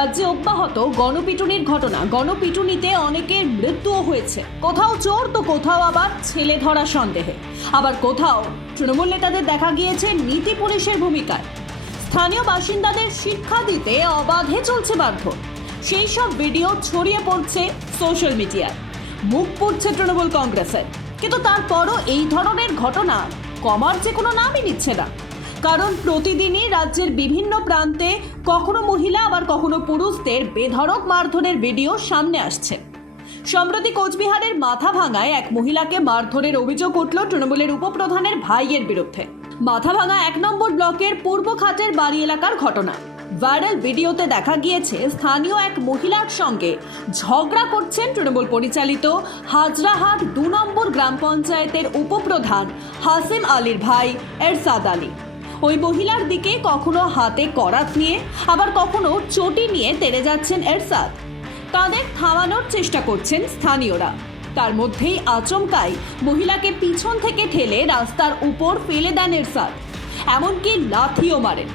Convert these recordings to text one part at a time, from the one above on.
রাজ্যে অব্যাহত গণপিটুনির ঘটনা। গণপিটুনিতে অনেকের মৃত্যুও হয়েছে। কোথাও চোর তো কোথাও আবার ছেলে ধরা সন্দেহে। আবার কোথাও তৃণমূল নেতাদের দেখা গিয়েছে নীতি পুলিশের ভূমিকায়। স্থানীয় বাসিন্দাদের শিক্ষা দিতে অবাধে চলছে বাধ্য সেই সব ভিডিও ছড়িয়ে পড়ছে সোশ্যাল মিডিয়ায়। মুখ পড়ছে তৃণমূল কংগ্রেসের। কিন্তু তারপরও এই ধরনের ঘটনা কমার যে কোনো নামই নিচ্ছে না। কারণ প্রতিদিনই রাজ্যের বিভিন্ন প্রান্তে কখনো মহিলা, আবার কখনো পুরুষদের বেধড়ক মারধরের ভিডিও সামনে আসছে। সম্প্রতি কোচবিহারের মাথা ভাঙায় এক মহিলাকে মারধরের অভিযোগ উঠল তৃণমূলের উপপ্রধানের ভাইয়ের বিরুদ্ধে। মাথাভাঙা এক নম্বর ব্লকের পূর্ব খাটের বাড়ি এলাকার ঘটনা। ভাইরাল ভিডিওতে দেখা গিয়েছে, স্থানীয় এক মহিলার সঙ্গে ঝগড়া করছেন তৃণমূল পরিচালিত হাজরাহাট দু নম্বর গ্রাম পঞ্চায়েতের উপপ্রধান হাসিম আলীর ভাই এরসাদ আলী। ওই মহিলার দিকে কখনো হাতে করাত নিয়ে, আবার কখনো চটি নিয়ে তেড়ে যাচ্ছেন এরশাদ। তাদের থামানোর চেষ্টা করছেন স্থানীয়রা। তার মধ্যেই আচমকাই মহিলাকে পিছন থেকে ঠেলে রাস্তার উপর ফেলে দেন এরসাদ এমনকি লাথিও মারেন।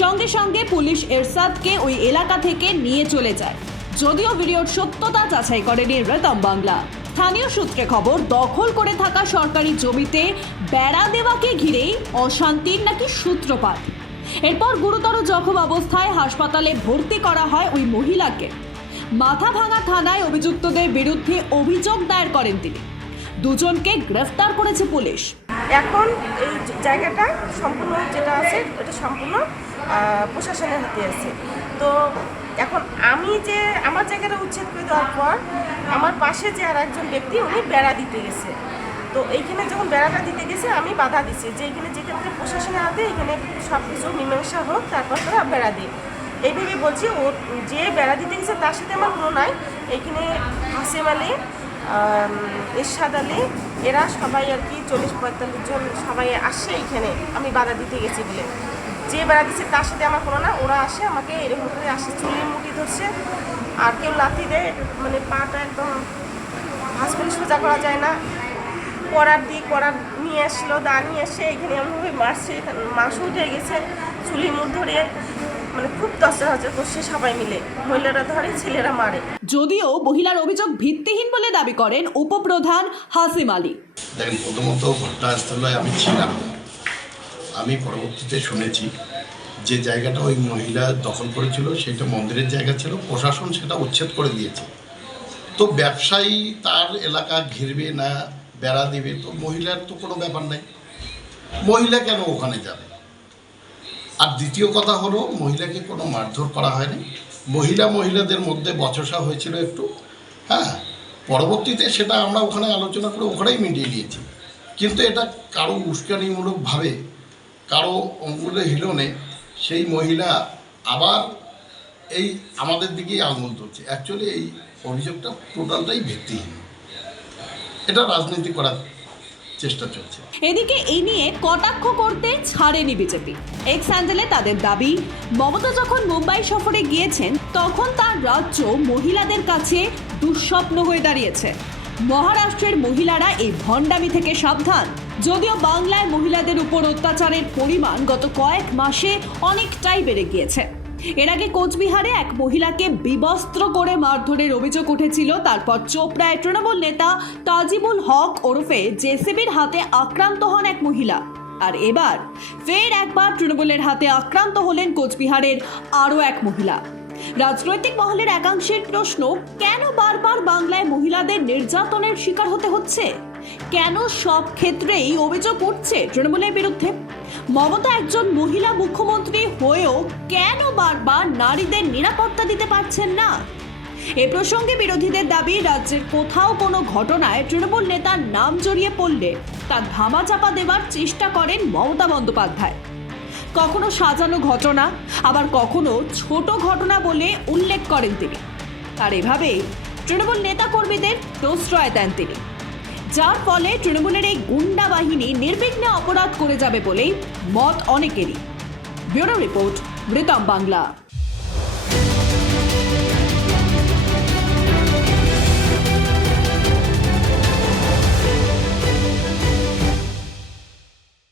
সঙ্গে সঙ্গে পুলিশ এরশাদকে ওই এলাকা থেকে নিয়ে চলে যায়। যদিও ভিডিওর সত্যতা যাচাই করেনি রেতম বাংলা। স্থানীয় সূত্রে খবর, দখল করে থাকা সরকারি জমিতে বেড়া দেওয়াকে ঘিরেই অশান্তির নাকি সূত্রপাত। এরপর গুরুতর জখম অবস্থায় হাসপাতালে ভর্তি করা হয় ওই মহিলাকে। মাথাভাঙা থানায় অভিযুক্তদের বিরুদ্ধে অভিযোগ দায়ের করেন তিনি। দুজনকে গ্রেফতার করেছে পুলিশ। এখন এই জায়গাটা সম্পূর্ণ যেটা আছে, এটা সম্পূর্ণ প্রশাসনের হাতে আছে। তো এখন আমি যে আমার জায়গাটা উচ্ছেদ করে দেওয়ার পর, আমার পাশে যে আর একজন ব্যক্তি উনি বেড়া দিতে গেছে। তো এইখানে যখন বেড়াটা দিতে গেছে, আমি বাধা দিছি যে এখানে যেখানে প্রশাসনের হাতে এখানে সব কিছু মীমাংসা হোক, তারপর তারা বেড়া দিই এইভাবে বলছি, ও যে বেড়া দিতে গেছে, তার সাথে আমার কোনো নাই। এইখানে হাসিম আলী এরশাদ আলী, এরা সবাই আর কি চল্লিশ পঁয়তাল্লিশ জন সবাই আসে এইখানে। আমি বাধা দিতে গেছি বলে। যে বেড়া দিচ্ছে তার সাথে আমার কোনো না ওরা আসে আমাকে এরকম করে আসে চুলের মুটি ধরছে। আর কেউ লাথি দেয় মানে পাটা একদম হাসপাতালে সোজা করা যায় না। করার দিয়ে করার নিয়ে আসলো দা নিয়ে এসে এখানে এমনভাবে মারছে মাংস উঠে গেছে চুলি মুখ ধরে মানে খুব দশটা হাজার করছে সবাই মিলে। মহিলারা ধরে ছেলেরা মারে। যদিও মহিলার অভিযোগ ভিত্তিহীন বলে দাবি করেন উপপ্রধান হাসিম আলী। দেখেন প্রথমত ঘটনাস্থলে আমি ছিলাম। আমি পরবর্তীতে শুনেছি যে জায়গাটা ওই মহিলা দখল করেছিল, সেটা মন্দিরের জায়গা ছিল, প্রশাসন সেটা উচ্ছেদ করে দিয়েছে। তো ব্যবসায়ী তার এলাকা ঘিরবে না, বেড়া দিবে, তো মহিলার তো কোনো ব্যাপার নেই। মহিলা কেন ওখানে যাবে? আর দ্বিতীয় কথা হলো, মহিলাকে কোনো মারধর করা হয়নি। মহিলা মহিলাদের মধ্যে বচসা হয়েছিল একটু। হ্যাঁ পরবর্তীতে সেটা আমরা ওখানে আলোচনা করে ওখানেই মিটিয়ে নিয়েছি। কিন্তু এটা কারও উস্কানিমূলকভাবে কারও অঙ্গুলে হিলনে সেই মহিলা আবার এই আমাদের দিকেই আঙুল তুলছে অ্যাকচুয়ালি এই অভিযোগটা টোটালটাই ভিত্তিহীন। এটা রাজনীতি করার চেষ্টা চলছে। এদিকে এই নিয়ে কটাক্ষ করতে ছাড়েনি বিজেপি। এক্স হ্যান্ডেলে তাদের দাবি, মমতা যখন মুম্বাই সফরে গিয়েছেন, তখন তার রাজ্য মহিলাদের কাছে দুঃস্বপ্ন হয়ে দাঁড়িয়েছে। মহারাষ্ট্রের মহিলারা এই ভণ্ডামি থেকে সাবধান। যদিও বাংলায় মহিলাদের উপর অত্যাচারের পরিমাণ গত কয়েক মাসে অনেকটাই বেড়ে গিয়েছে। এর আগে কোচবিহারে এক মহিলাকে বিবস্ত্র করে মারধরের অভিযোগ উঠেছিল। তারপর চোপড়ায় তৃণমূল নেতা তাজিবুল হক ওরফে জেসিবির হাতে আক্রান্ত হন এক মহিলা। আর এবার ফের একবার তৃণমূলের হাতে আক্রান্ত হলেন কোচবিহারের আরও এক মহিলা। রাজনৈতিক মহলের একাংশের প্রশ্ন, কেন বারবার বাংলায় মহিলাদের নির্যাতনের শিকার হতে হচ্ছে? কেন সব ক্ষেত্রেই অভিযোগ উঠছে তৃণমূলের বিরুদ্ধে? মমতা একজন মহিলা মুখ্যমন্ত্রী হয়েও কেন বারবার নারীদের নিরাপত্তা দিতে পারছেন না? এ প্রসঙ্গে বিরোধীদের দাবি, রাজ্যের কোথাও কোনো ঘটনায় তৃণমূল নেতার নাম জড়িয়ে পড়লে তা ধামাচাপা দেওয়ার চেষ্টা করেন মমতা বন্দ্যোপাধ্যায়। কখনো সাজানো ঘটনা, আবার কখনো ছোট ঘটনা বলে উল্লেখ করেন তিনি। আর এভাবেই তৃণমূল নেতাকর্মীদের প্রশ্রয় দেন তিনি। যার ফলে তৃণমূলের এই গুন্ডা বাহিনী নির্বিঘ্নে অপরাধ করে যাবে বলেই মত অনেকেরই। ব্যুরো রিপোর্ট মৃতম বাংলা।